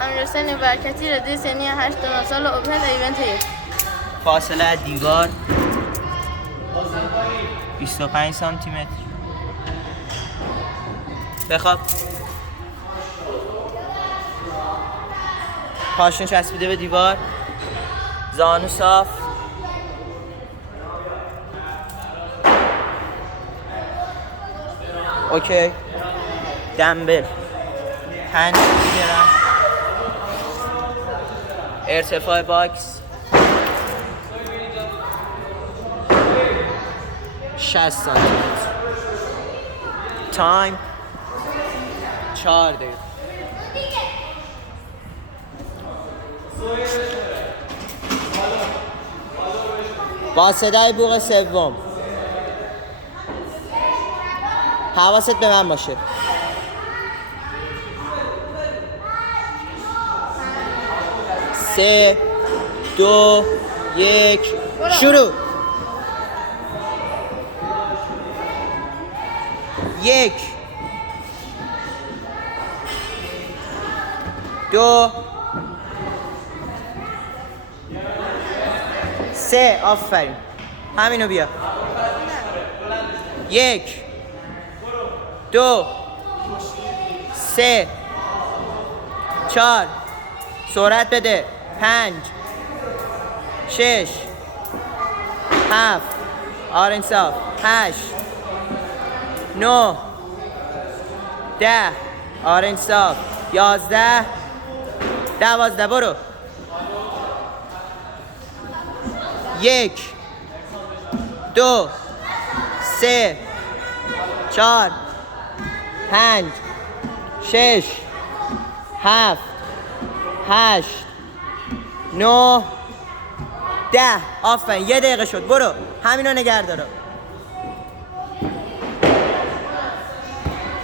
امیرحسین برکتی رده سنی 89 سال اوپن ایونت 1. فاصله از دیوار 25 سانتی متر. بخواب. پاشنه چسبیده به دیوار. زانو صاف. اوکی. دمبل 5 گرم. ارتفاع باکس 60 سانتی متر. تایم 4 دقیقه. با صدای بوق سوم. حواست به من باشه. 3 2 1 شروع. 1 2 3 آفرین. همینو بیا. 1 2 3 4 سرعت بده. 5 6 7 آرنج صاف. 8 9 10 آرنج صاف. 11 12 برو. 1 2 3 4 5 6 7 8 9 10 آفرین. 1 دقیقه شد. برو همینو نگه دارو.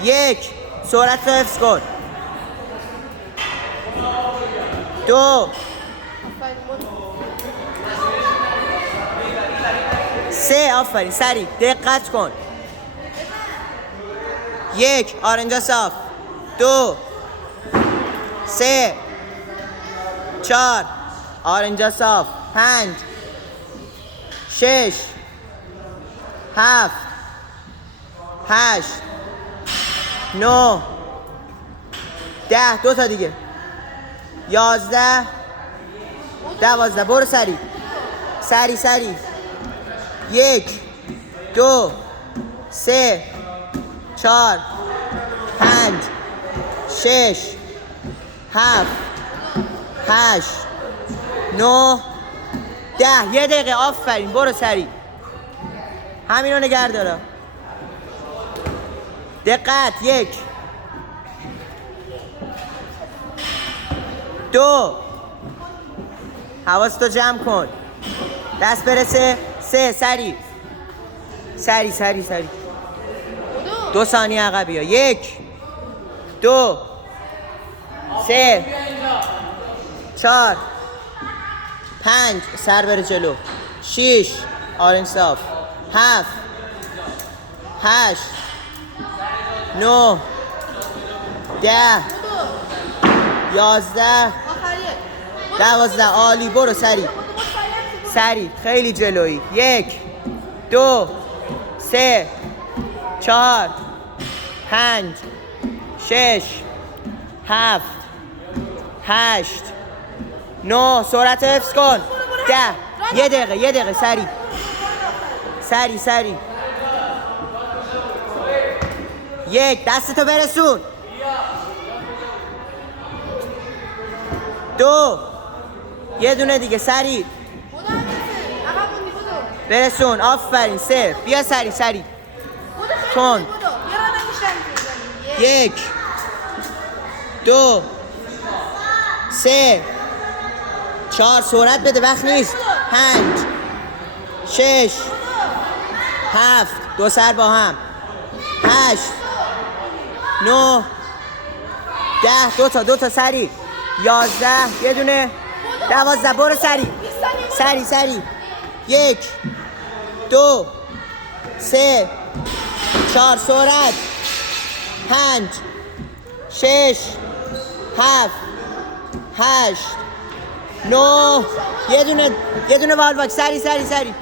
1 سرعت رو حفظ کن. 2 3 آفرین. سریع دقت کن. 1 آرنجا صاف. 2 3 4 آرنجا صاف. 5 6 7 8 9 10 2 تا دیگه. 11 12 برو سریع. سریع 1 2 3 4 5 6 7 8 9 10 1 دقیقه آفرین. برو سریع. همینو نگه دارم. دقت. 1 2 حواستو جمع کن. دست برسه. 3 سریع 2 ثانیه عقب بیا. 1 2 3 4 5 سر بره جلو. 6 آرنج صاف. 7 8 9 10 11 12 عالی. برو سریع خیلی جلویی. 1 2 3 4 5 6 7 8 9 سرعت حفظ کن. 10 1 دقیقه سریع 1 دستتو برسون. 2 یه دونه دیگه سریع برسون. آفرین. 3 بیا سریع کن. 1 2 3 4 سرعت بده وقت نیست. 5 6 7 2 سر با هم. 8 9 10 2 تا سریع. 11 یه دونه. 12 برو سریع 1 2 3 4 سرعت. 5 6 7 8 9 یه دونه والواک سری